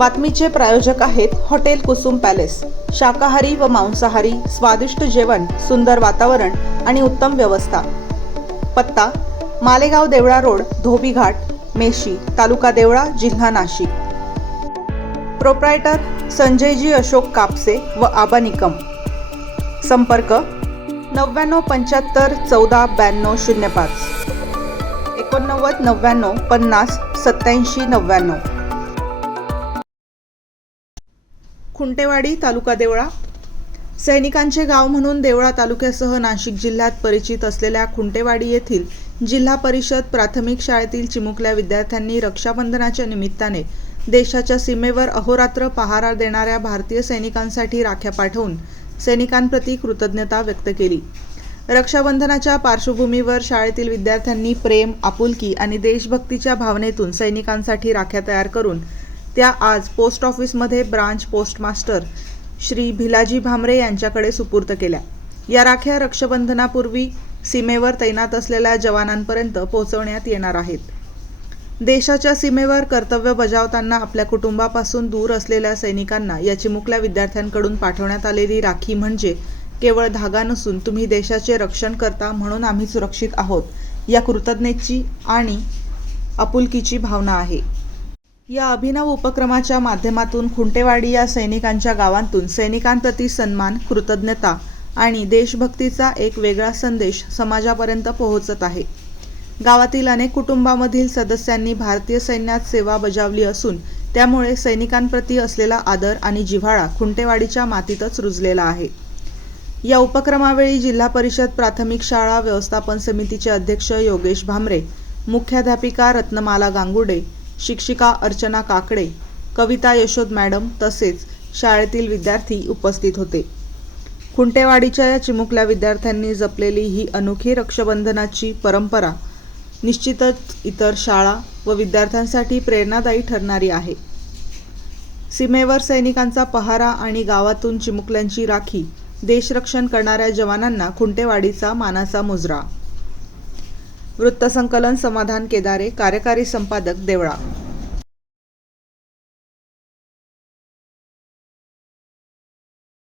बातमीचे प्रायोजक आहेत hotel Kusum palace. शाकाहारी व मांसाहारी स्वादिष्ट जेवण, सुंदर वातावरण आणि उत्तम व्यवस्था। पत्ता मालेगाव देवळा रोड, धोबी घाट, मेशी, तालुका देवळा, जिल्हा नाशिक। प्रोप्रायटर संजयजी अशोक कापसे व आबा निकम। संपर्क 9975 14 92 05 89 99 50 87 99। खुंटेवाडी, तालुका देवळा। सैनिकांचे गाव म्हणून देवळा तालुक्यासह नाशिक जिल्ह्यात परिचित असलेल्या खुंटेवाडी येथील जिल्हा परिषद प्राथमिक शाळेतील चिमुकल्या विद्यार्थ्यांनी रक्षाबंधनाच्या निमित्ताने देशाच्या सीमेवर अहोरात्र पहारा देणाऱ्या भारतीय सैनिकांसाठी राख्या पाठवून सैनिकांप्रती कृतज्ञता व्यक्त केली। रक्षाबंधनाच्या पार्श्वभूमीवर शाळेतील विद्यार्थ्यांनी प्रेम, आपुलकी आणि देशभक्तीच्या भावनेतून सैनिकांसाठी राख्या तयार करून त्या आज पोस्ट ऑफिसमध्ये ब्रांच पोस्टमास्टर श्री भिलाजी भामरे यांच्याकडे सुपूर्द केल्या। या राख्या रक्षाबंधनापूर्वी सीमेवर तैनात असलेल्या जवानांपर्यंत पोहोचवण्यात येणार आहेत। देशाच्या सीमेवर कर्तव्य बजावताना आपल्या कुटुंबापासून दूर असलेल्या सैनिकांना या चिमुकल्या विद्यार्थ्यांकडून पाठवण्यात आलेली राखी म्हणजे केवळ धागा नसून तुम्ही देशाचे रक्षण करता म्हणून आम्ही सुरक्षित आहोत या कृतज्ञतेची आणि आपुलकीची भावना आहे। या अभिनव उपक्रमाच्या माध्यमातून खुंटेवाडी या सैनिकांच्या गावांतून सैनिकांप्रती सन्मान, कृतज्ञता आणि देशभक्तीचा एक वेगळा संदेश समाजापर्यंत पोहोचत आहे। गावातील अनेक कुटुंबांमधील सदस्यांनी भारतीय सैन्यात सेवा बजावली असून त्यामुळे सैनिकांप्रती असलेला आदर आणि जिव्हाळा खुंटेवाडीच्या मातीतच रुजलेला आहे। या उपक्रमावेळी जिल्हा परिषद प्राथमिक शाळा व्यवस्थापन समितीचे अध्यक्ष योगेश भामरे, मुख्याध्यापिका रत्नमाला गांगुर्डे, शिक्षिका अर्चना काकडे, कविता यशोद मॅडम तसेच शाळेतील विद्यार्थी उपस्थित होते। खुंटेवाडीच्या या चिमुकल्या विद्यार्थ्यांनी जपलेली ही अनोखी रक्षाबंधनाची परंपरा निश्चितच इतर शाळा व विद्यार्थ्यांसाठी प्रेरणादायी ठरणारी आहे। सीमेवर सैनिकांचा पहारा आणि गावातून चिमुकल्यांची राखी, देशरक्षण करणाऱ्या जवानांना खुंटेवाडीचा मानाचा मुजरा। वृत्तसंकलन समाधान केदारे, कार्यकारी संपादक देवळा।